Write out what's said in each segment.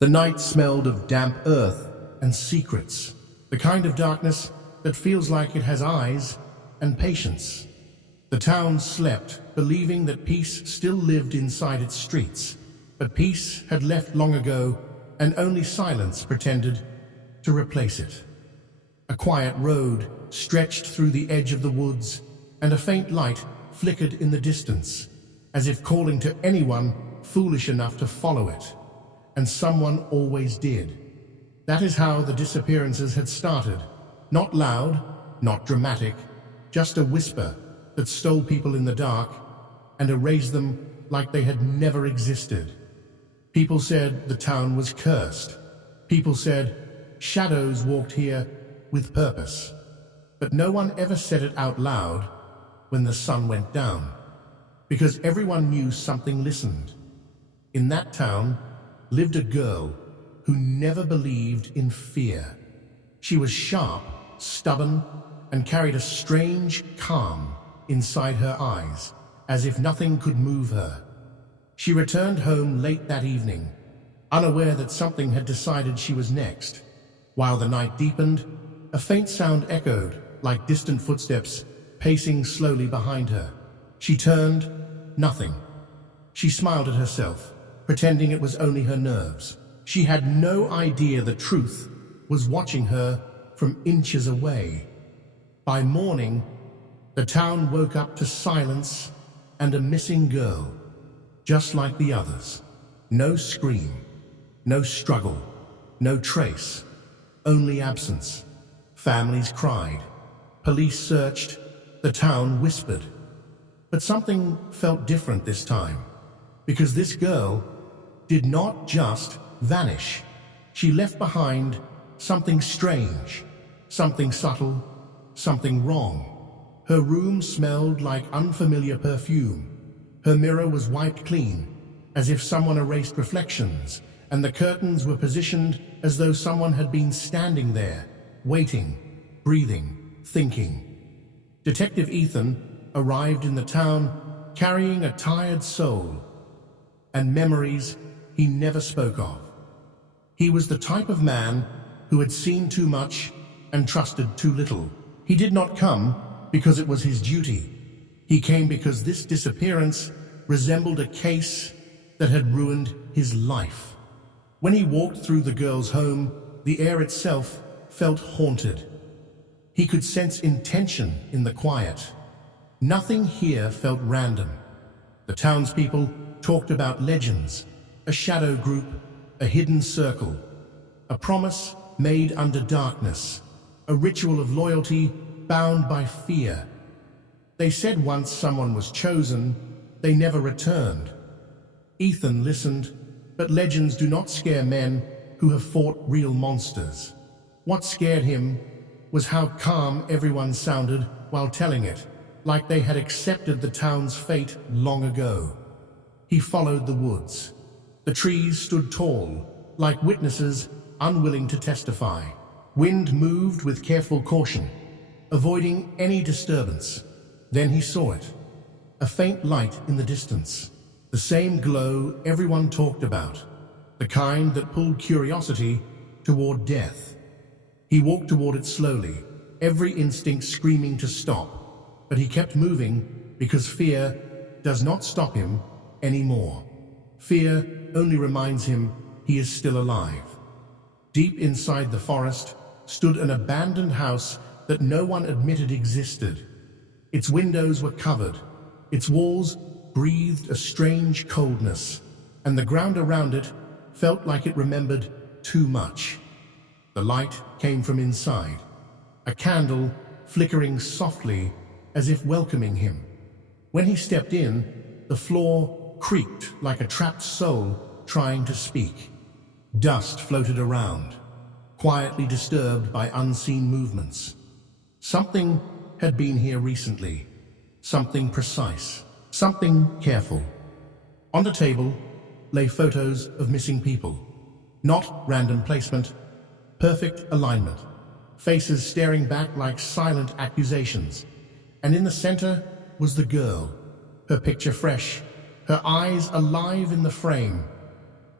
The night smelled of damp earth and secrets, the kind of darkness that feels like it has eyes and patience. The town slept, believing that peace still lived inside its streets, but peace had left long ago, and only silence pretended to replace it. A quiet road stretched through the edge of the woods, and a faint light flickered in the distance, as if calling to anyone foolish enough to follow it. And someone always did. That is how the disappearances had started. Not loud, not dramatic, just a whisper that stole people in the dark and erased them like they had never existed. People said the town was cursed. People said shadows walked here with purpose. But no one ever said it out loud when the sun went down, because everyone knew something listened. In that town lived a girl who never believed in fear. She was sharp, stubborn, and carried a strange calm inside her eyes, as if nothing could move her. She returned home late that evening, unaware that something had decided she was next. While the night deepened, a faint sound echoed like distant footsteps pacing slowly behind her. She turned, nothing. She smiled at herself, pretending it was only her nerves. She had no idea the truth was watching her from inches away. By morning, the town woke up to silence and a missing girl, just like the others. No scream, no struggle, no trace, only absence. Families cried, police searched, the town whispered. But something felt different this time, because this girl did not just vanish. She left behind something strange, something subtle, something wrong. Her room smelled like unfamiliar perfume. Her mirror was wiped clean, as if someone erased reflections, and the curtains were positioned as though someone had been standing there, waiting, breathing, thinking. Detective Ethan arrived in the town carrying a tired soul and memories he never spoke of. He was the type of man who had seen too much and trusted too little. He did not come because it was his duty. He came because this disappearance resembled a case that had ruined his life. When he walked through the girl's home, the air itself felt haunted. He could sense intention in the quiet. Nothing here felt random. The townspeople talked about legends, a shadow group, a hidden circle, a promise made under darkness, a ritual of loyalty bound by fear. They said once someone was chosen, they never returned. Ethan listened, but legends do not scare men who have fought real monsters. What scared him was how calm everyone sounded while telling it, like they had accepted the town's fate long ago. He followed the woods. The trees stood tall, like witnesses unwilling to testify. Wind moved with careful caution, avoiding any disturbance. Then he saw it, a faint light in the distance, the same glow everyone talked about, the kind that pulled curiosity toward death. He walked toward it slowly, every instinct screaming to stop, but he kept moving because fear does not stop him anymore. Fear only reminds him he is still alive. Deep inside the forest stood an abandoned house that no one admitted existed. Its windows were covered, its walls breathed a strange coldness, and the ground around it felt like it remembered too much. The light came from inside, a candle flickering softly as if welcoming him. When he stepped in, the floor creaked like a trapped soul trying to speak. Dust floated around, quietly disturbed by unseen movements. Something had been here recently, something precise, something careful. On the table lay photos of missing people, not random placement, perfect alignment, faces staring back like silent accusations. And in the center was the girl, her picture fresh, her eyes alive in the frame.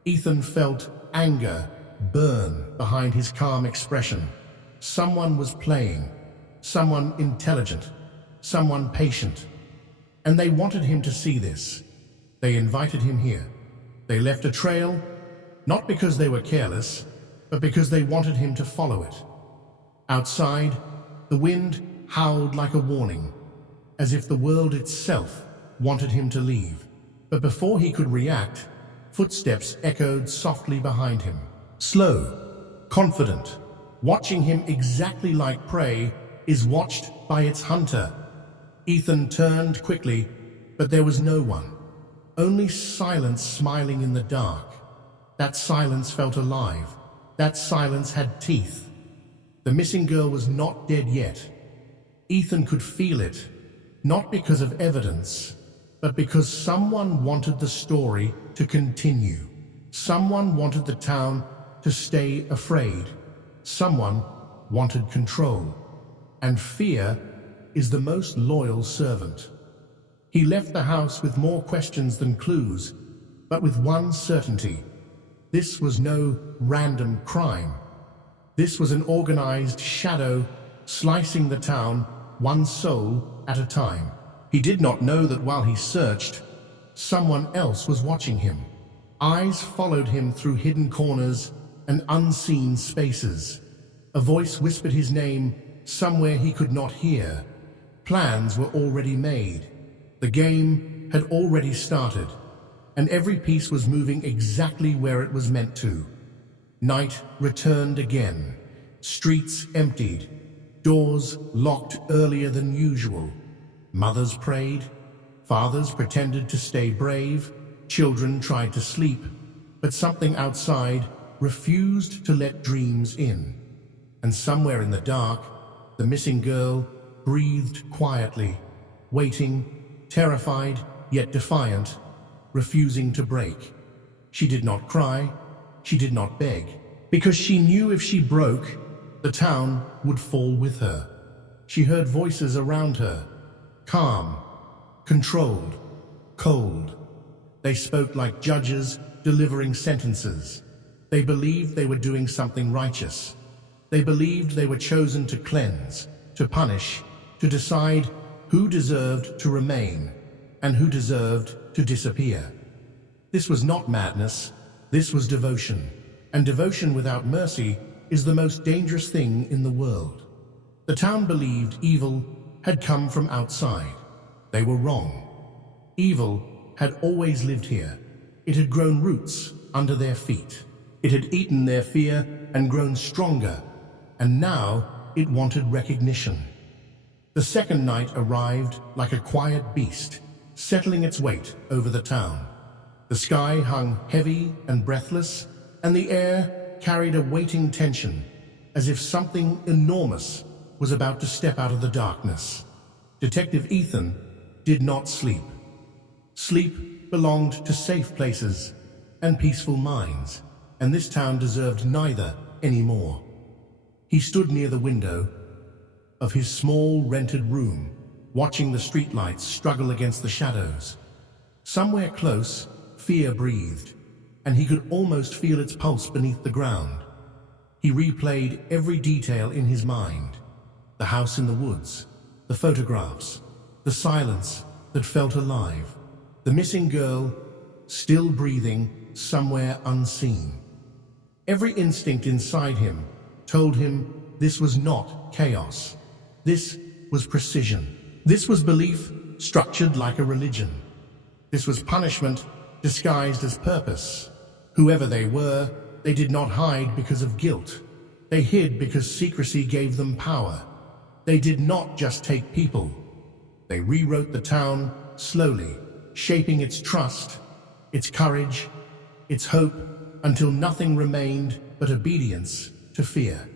Ethan felt anger burn behind his calm expression. Someone was playing, someone intelligent, someone patient, and they wanted him to see this. They invited him here. They left a trail, not because they were careless, but because they wanted him to follow it. Outside, the wind howled like a warning, as if the world itself wanted him to leave. But before he could react, footsteps echoed softly behind him. Slow, confident, watching him exactly like prey is watched by its hunter. Ethan turned quickly, but there was no one. Only silence smiling in the dark. That silence felt alive. That silence had teeth. The missing girl was not dead yet. Ethan could feel it, not because of evidence, but because someone wanted the story to continue. Someone wanted the town to stay afraid. Someone wanted control. And fear is the most loyal servant. He left the house with more questions than clues, but with one certainty. This was no random crime. This was an organized shadow slicing the town one soul at a time. He did not know that while he searched, someone else was watching him. Eyes followed him through hidden corners and unseen spaces. A voice whispered his name somewhere he could not hear. Plans were already made. The game had already started, and every piece was moving exactly where it was meant to. Night returned again. Streets emptied. Doors locked earlier than usual. Mothers prayed. Fathers pretended to stay brave. Children tried to sleep, but something outside refused to let dreams in. And somewhere in the dark, the missing girl breathed quietly, waiting, terrified yet defiant, refusing to break. She did not cry, she did not beg, because she knew if she broke, the town would fall with her. She heard voices around her, calm, controlled, cold. They spoke like judges delivering sentences. They believed they were doing something righteous. They believed they were chosen to cleanse, to punish, to decide who deserved to remain and who deserved to disappear. This was not madness, this was devotion. And devotion without mercy is the most dangerous thing in the world. The town believed evil had come from outside. They were wrong. Evil had always lived here. It had grown roots under their feet. It had eaten their fear and grown stronger, and now it wanted recognition. The second night arrived like a quiet beast, settling its weight over the town. The sky hung heavy and breathless, and the air carried a waiting tension, as if something enormous was about to step out of the darkness. Detective Ethan did not sleep. Sleep belonged to safe places and peaceful minds, and this town deserved neither anymore. He stood near the window of his small rented room, watching the streetlights struggle against the shadows. Somewhere close, fear breathed, and he could almost feel its pulse beneath the ground. He replayed every detail in his mind: the house in the woods, the photographs, the silence that felt alive, the missing girl still breathing somewhere unseen. Every instinct inside him told him this was not chaos. This was precision. This was belief structured like a religion. This was punishment disguised as purpose. Whoever they were, they did not hide because of guilt. They hid because secrecy gave them power. They did not just take people. They rewrote the town slowly, shaping its trust, its courage, its hope, until nothing remained but obedience to fear.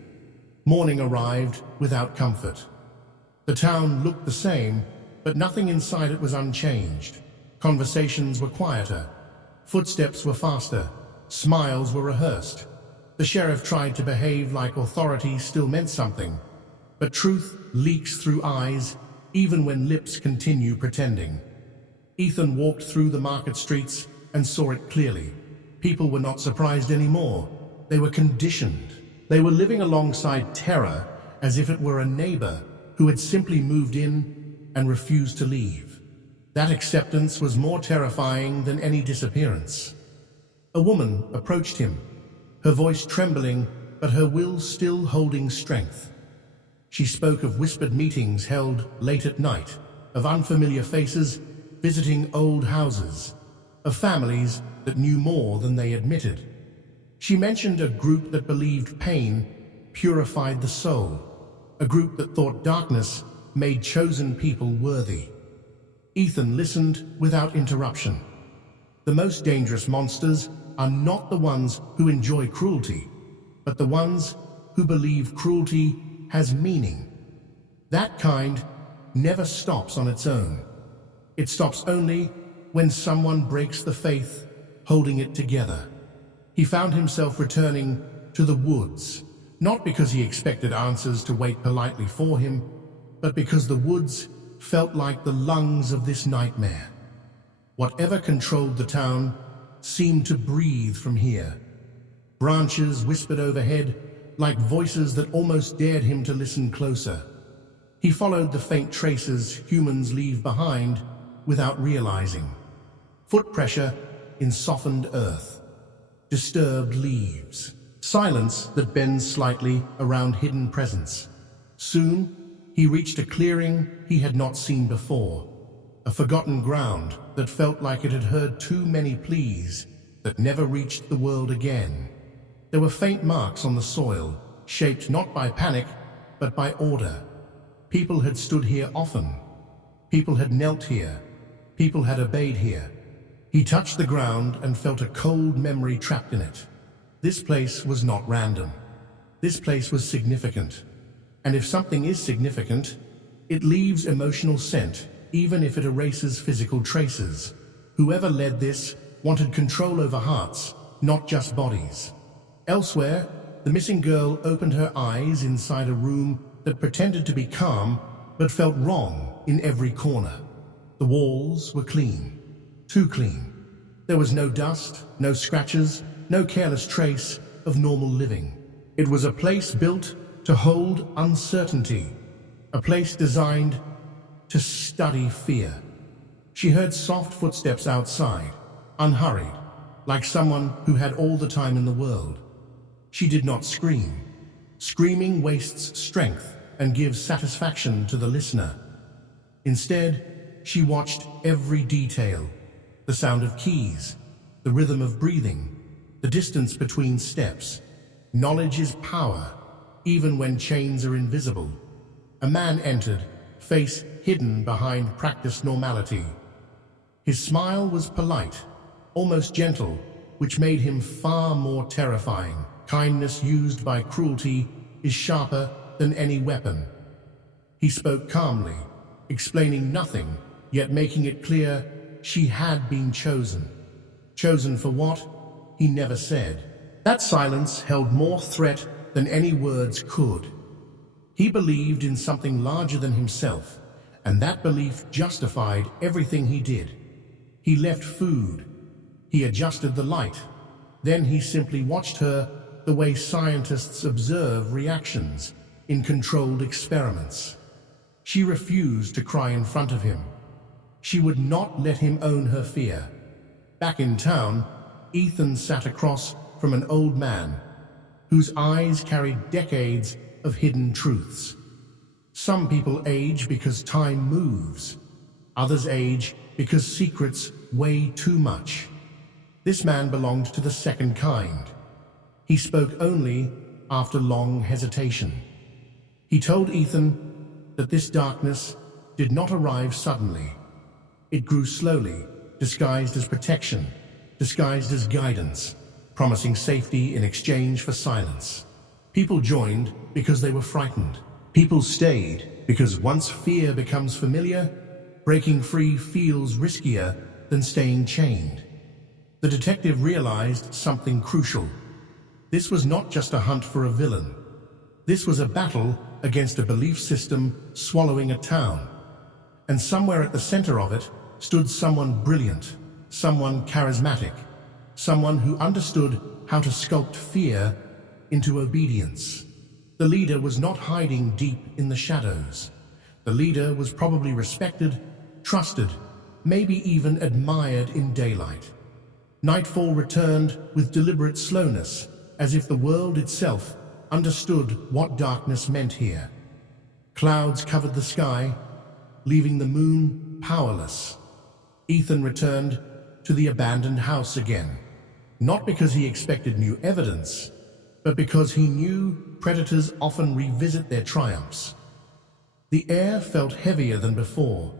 Morning arrived without comfort. The town looked the same, but nothing inside it was unchanged. Conversations were quieter. Footsteps were faster. Smiles were rehearsed. The sheriff tried to behave like authority still meant something, but truth leaks through eyes even when lips continue pretending. Ethan walked through the market streets and saw it clearly. People were not surprised anymore. They were conditioned. They were living alongside terror as if it were a neighbor who had simply moved in and refused to leave. That acceptance was more terrifying than any disappearance. A woman approached him, her voice trembling, but her will still holding strength. She spoke of whispered meetings held late at night, of unfamiliar faces visiting old houses, of families that knew more than they admitted. She mentioned a group that believed pain purified the soul, a group that thought darkness made chosen people worthy. Ethan listened without interruption. The most dangerous monsters are not the ones who enjoy cruelty, but the ones who believe cruelty has meaning. That kind never stops on its own. It stops only when someone breaks the faith holding it together. He found himself returning to the woods, not because he expected answers to wait politely for him, but because the woods felt like the lungs of this nightmare. Whatever controlled the town seemed to breathe from here. Branches whispered overhead like voices that almost dared him to listen closer. He followed the faint traces humans leave behind without realizing. Foot pressure in softened earth, disturbed leaves, silence that bends slightly around hidden presence. Soon, he reached a clearing he had not seen before, a forgotten ground that felt like it had heard too many pleas that never reached the world again. There were faint marks on the soil, shaped not by panic, but by order. People had stood here often. People had knelt here. People had obeyed here. He touched the ground and felt a cold memory trapped in it. This place was not random. This place was significant. And if something is significant, it leaves emotional scent, even if it erases physical traces. Whoever led this wanted control over hearts, not just bodies. Elsewhere, the missing girl opened her eyes inside a room that pretended to be calm, but felt wrong in every corner. The walls were clean, too clean. There was no dust, no scratches, no careless trace of normal living. It was a place built to hold uncertainty, a place designed to study fear. She heard soft footsteps outside, unhurried, like someone who had all the time in the world. She did not scream. Screaming wastes strength and gives satisfaction to the listener. Instead, she watched every detail, the sound of keys, the rhythm of breathing, the distance between steps. Knowledge is power, even when chains are invisible. A man entered, face hidden behind practiced normality. His smile was polite, almost gentle, which made him far more terrifying. Kindness used by cruelty is sharper than any weapon. He spoke calmly, explaining nothing, yet making it clear she had been chosen. Chosen for what? He never said. That silence held more threat than any words could. He believed in something larger than himself, and that belief justified everything he did. He left food. He adjusted the light. Then he simply watched her the way scientists observe reactions in controlled experiments. She refused to cry in front of him. She would not let him own her fear. Back in town, Ethan sat across from an old man whose eyes carried decades of hidden truths. Some people age because time moves. Others age because secrets weigh too much. This man belonged to the second kind. He spoke only after long hesitation. He told Ethan that this darkness did not arrive suddenly. It grew slowly, disguised as protection, disguised as guidance, promising safety in exchange for silence. People joined because they were frightened. People stayed because once fear becomes familiar, breaking free feels riskier than staying chained. The detective realized something crucial. This was not just a hunt for a villain. This was a battle against a belief system swallowing a town. And somewhere at the center of it stood someone brilliant, someone charismatic, someone who understood how to sculpt fear into obedience. The leader was not hiding deep in the shadows. The leader was probably respected, trusted, maybe even admired in daylight. Nightfall returned with deliberate slowness, as if the world itself understood what darkness meant here. Clouds covered the sky, leaving the moon powerless. Ethan returned to the abandoned house again, not because he expected new evidence, but because he knew predators often revisit their triumphs. The air felt heavier than before.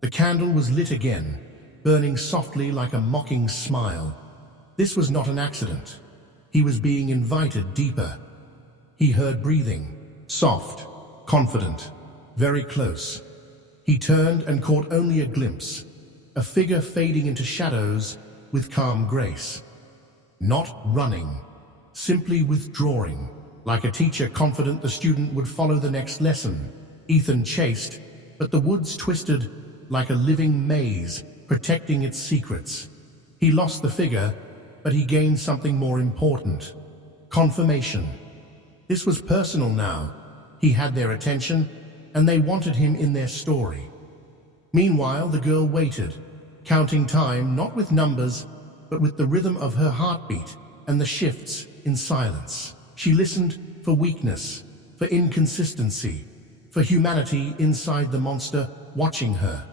The candle was lit again, burning softly like a mocking smile. This was not an accident. He was being invited deeper. He heard breathing, soft, confident, very close. He turned and caught only a glimpse, a figure fading into shadows with calm grace. Not running, simply withdrawing, like a teacher confident the student would follow the next lesson. Ethan chased, but the woods twisted like a living maze, protecting its secrets. He lost the figure, but he gained something more important: confirmation. This was personal now. He had their attention, and they wanted him in their story. Meanwhile, the girl waited, counting time not with numbers, but with the rhythm of her heartbeat and the shifts in silence. She listened for weakness, for inconsistency, for humanity inside the monster watching her.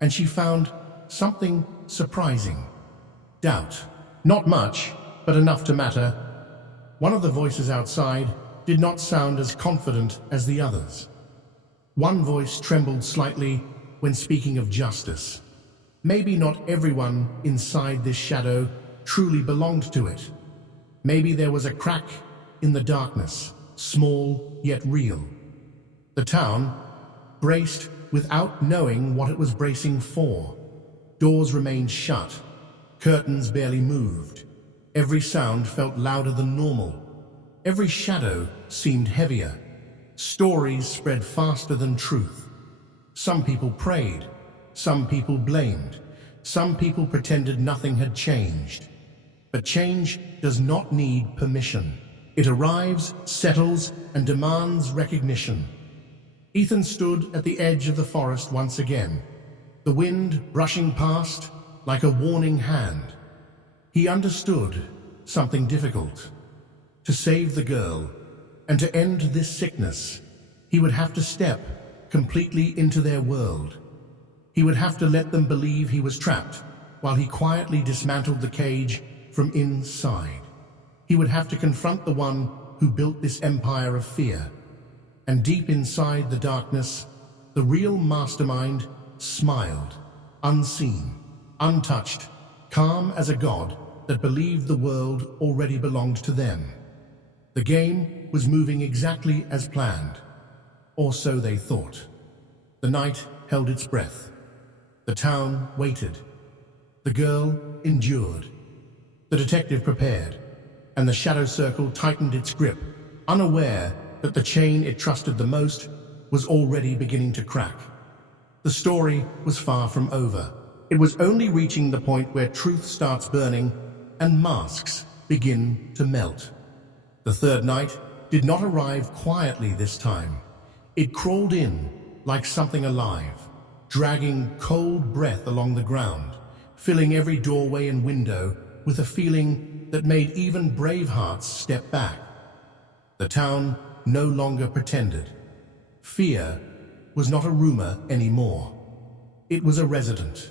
And she found something surprising: doubt. Not much, but enough to matter. One of the voices outside did not sound as confident as the others. One voice trembled slightly when speaking of justice. Maybe not everyone inside this shadow truly belonged to it. Maybe there was a crack in the darkness, small yet real. The town braced without knowing what it was bracing for. Doors remained shut, curtains barely moved. Every sound felt louder than normal. Every shadow seemed heavier. Stories spread faster than truth. Some people prayed, some people blamed, some people pretended nothing had changed. But change does not need permission. It arrives, settles, and demands recognition. Ethan stood at the edge of the forest once again, the wind brushing past like a warning hand. He understood something difficult. To save the girl and to end this sickness, he would have to step completely into their world. He would have to let them believe he was trapped while he quietly dismantled the cage from inside. He would have to confront the one who built this empire of fear. And deep inside the darkness, the real mastermind smiled, unseen, untouched, calm as a god that believed the world already belonged to them. The game was moving exactly as planned, or so they thought. The night held its breath. The town waited. The girl endured. The detective prepared, and the shadow circle tightened its grip, unaware that the chain it trusted the most was already beginning to crack. The story was far from over. It was only reaching the point where truth starts burning and masks begin to melt. The third night did not arrive quietly this time. It crawled in like something alive, dragging cold breath along the ground, filling every doorway and window with a feeling that made even brave hearts step back. The town no longer pretended. Fear was not a rumor anymore. It was a resident.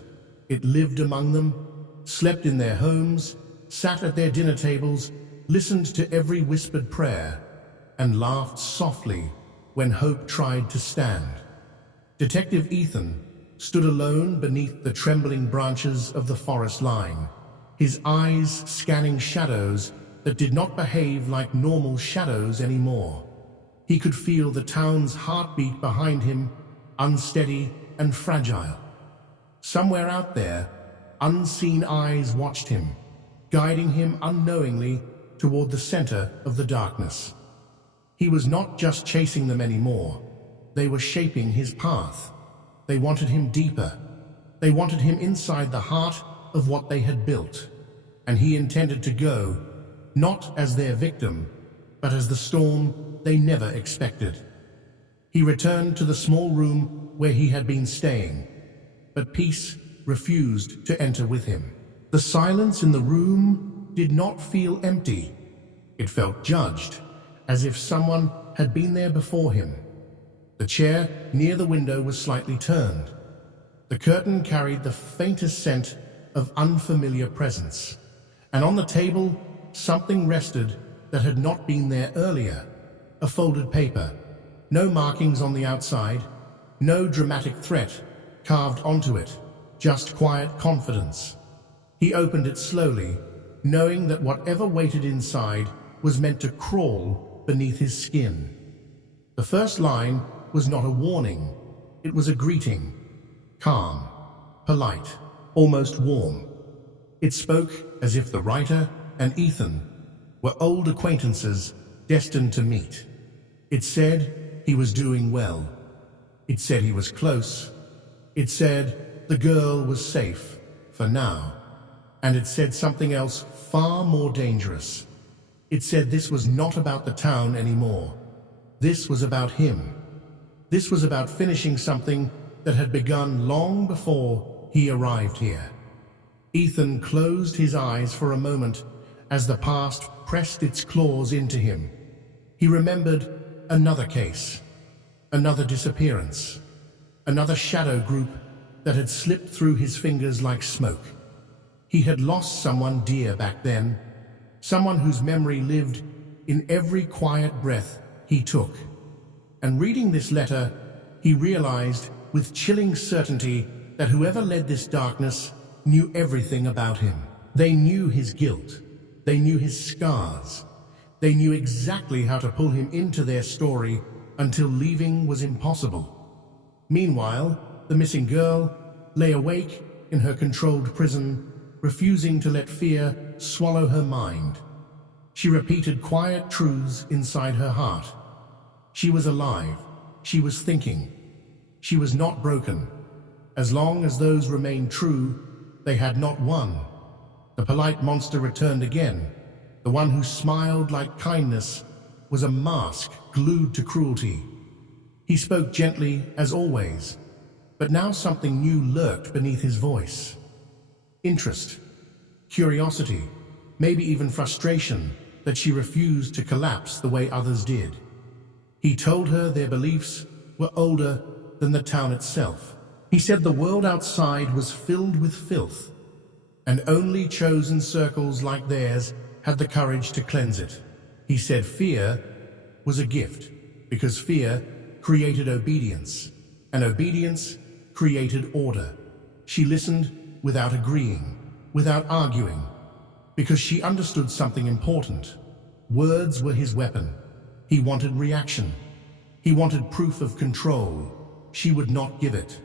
It lived among them, slept in their homes, sat at their dinner tables, listened to every whispered prayer, and laughed softly when hope tried to stand. Detective Ethan stood alone beneath the trembling branches of the forest line, his eyes scanning shadows that did not behave like normal shadows anymore. He could feel the town's heartbeat behind him, unsteady and fragile. Somewhere out there, unseen eyes watched him, guiding him unknowingly toward the center of the darkness. He was not just chasing them anymore. They were shaping his path. They wanted him deeper. They wanted him inside the heart of what they had built. and he intended to go, not as their victim, but as the storm they never expected. He returned to the small room where he had been staying, but peace refused to enter with him. The silence in the room did not feel empty. It felt judged, as if someone had been there before him. The chair near the window was slightly turned. The curtain carried the faintest scent of unfamiliar presence, and on the table something rested that had not been there earlier, a folded paper. No markings on the outside, no dramatic threat carved onto it, just quiet confidence. He opened it slowly, knowing that whatever waited inside was meant to crawl beneath his skin. The first line was not a warning, it was a greeting, calm, polite, almost warm. It spoke as if the writer and Ethan were old acquaintances destined to meet. It said he was doing well. It said he was close. It said the girl was safe, for now. And it said something else far more dangerous. It said this was not about the town anymore. This was about him. This was about finishing something that had begun long before he arrived here. Ethan closed his eyes for a moment as the past pressed its claws into him. He remembered another case, another disappearance, another shadow group that had slipped through his fingers like smoke. He had lost someone dear back then, someone whose memory lived in every quiet breath he took. And reading this letter, he realized with chilling certainty that whoever led this darkness knew everything about him. They knew his guilt. They knew his scars. They knew exactly how to pull him into their story until leaving was impossible. Meanwhile, the missing girl lay awake in her controlled prison, refusing to let fear swallow her mind. She repeated quiet truths inside her heart. She was alive. She was thinking. She was not broken. As long as those remained true, they had not won. The polite monster returned again. The one who smiled like kindness was a mask glued to cruelty. He spoke gently as always, but now something new lurked beneath his voice. Interest, curiosity, maybe even frustration that she refused to collapse the way others did. He told her their beliefs were older than the town itself. He said the world outside was filled with filth, and only chosen circles like theirs had the courage to cleanse it. He said fear was a gift, because fear created obedience, and obedience created order. She listened without agreeing, without arguing, because she understood something important. Words were his weapon. He wanted reaction. He wanted proof of control. She would not give it.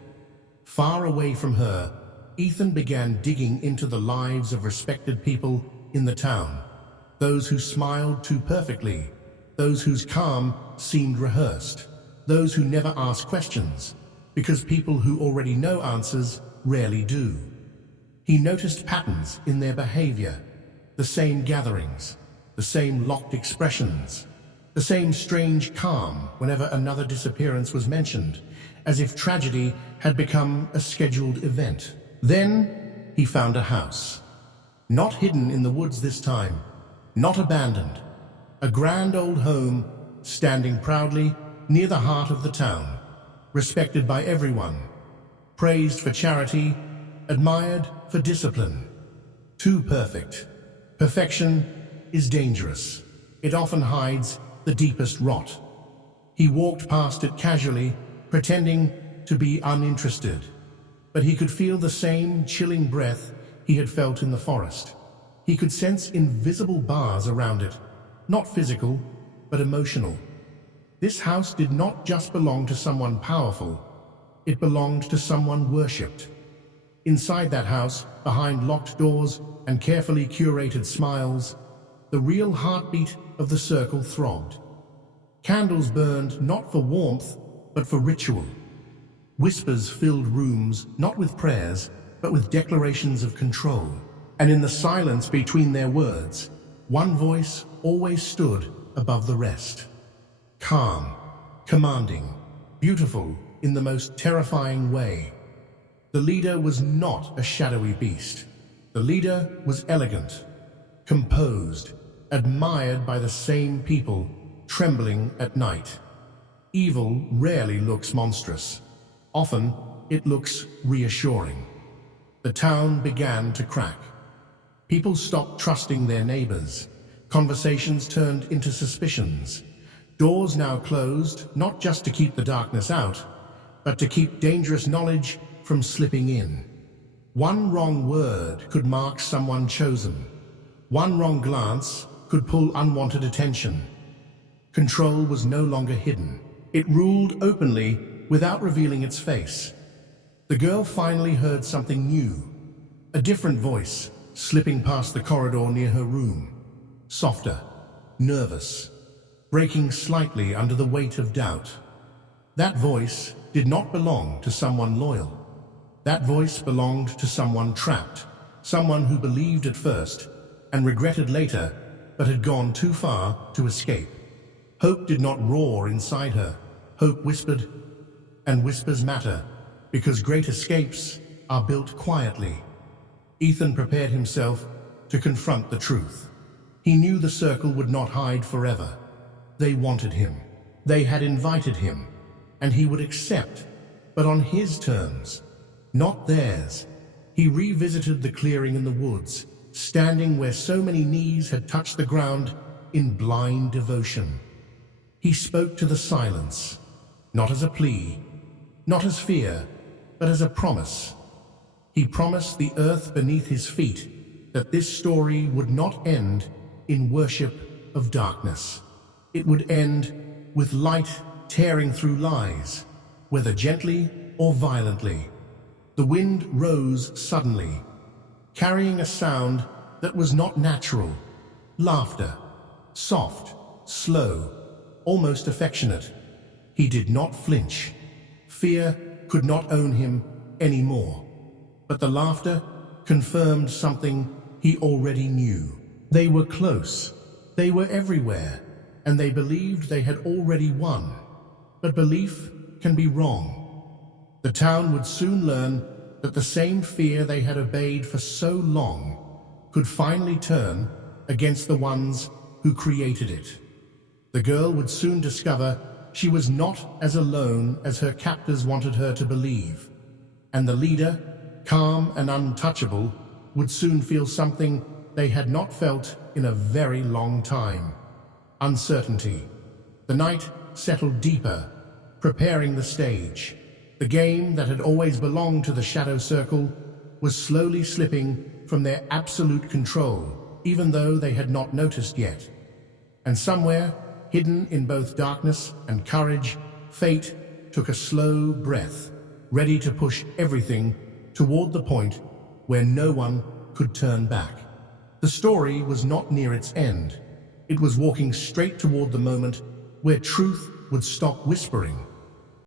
Far away from her, Ethan began digging into the lives of respected people in the town. Those who smiled too perfectly, those whose calm seemed rehearsed, those who never asked questions, because people who already know answers rarely do. He noticed patterns in their behavior, the same gatherings, the same locked expressions, the same strange calm whenever another disappearance was mentioned, as if tragedy had become a scheduled event. Then he found a house. Not hidden in the woods this time, not abandoned. A grand old home standing proudly near the heart of the town, respected by everyone, praised for charity, admired for discipline. Too perfect. Perfection is dangerous. It often hides the deepest rot. He walked past it casually, pretending to be uninterested, but he could feel the same chilling breath he had felt in the forest. He could sense invisible bars around it, not physical, but emotional. This house did not just belong to someone powerful, it belonged to someone worshipped. Inside that house, behind locked doors and carefully curated smiles, the real heartbeat of the circle throbbed. Candles burned not for warmth, but for ritual. Whispers filled rooms, not with prayers, but with declarations of control. And in the silence between their words, one voice always stood above the rest. Calm, commanding, beautiful in the most terrifying way. The leader was not a shadowy beast. The leader was elegant, composed, admired by the same people, trembling at night. Evil rarely looks monstrous. Often, it looks reassuring. The town began to crack. People stopped trusting their neighbors. Conversations turned into suspicions. Doors now closed, not just to keep the darkness out, but to keep dangerous knowledge from slipping in. One wrong word could mark someone chosen. One wrong glance could pull unwanted attention. Control was no longer hidden. It ruled openly without revealing its face. The girl finally heard something new. A different voice slipping past the corridor near her room. Softer, nervous, breaking slightly under the weight of doubt. That voice did not belong to someone loyal. That voice belonged to someone trapped, someone who believed at first and regretted later, but had gone too far to escape. Hope did not roar inside her. Hope whispered, and whispers matter, because great escapes are built quietly. Ethan prepared himself to confront the truth. He knew the circle would not hide forever. They wanted him. They had invited him, and he would accept, but on his terms, not theirs. He revisited the clearing in the woods, standing where so many knees had touched the ground in blind devotion. He spoke to the silence, not as a plea, not as fear, but as a promise. He promised the earth beneath his feet that this story would not end in worship of darkness. It would end with light tearing through lies, whether gently or violently. The wind rose suddenly, carrying a sound that was not natural. Laughter, soft, slow, almost affectionate. He did not flinch. Fear could not own him anymore. But the laughter confirmed something he already knew. They were close. They were everywhere, and they believed they had already won. But belief can be wrong. The town would soon learn that the same fear they had obeyed for so long could finally turn against the ones who created it. The girl would soon discover she was not as alone as her captors wanted her to believe. And the leader, calm and untouchable, would soon feel something they had not felt in a very long time. Uncertainty. The night settled deeper, preparing the stage. The game that had always belonged to the Shadow Circle was slowly slipping from their absolute control, even though they had not noticed yet. And somewhere, hidden in both darkness and courage, fate took a slow breath, ready to push everything toward the point where no one could turn back. The story was not near its end. It was walking straight toward the moment where truth would stop whispering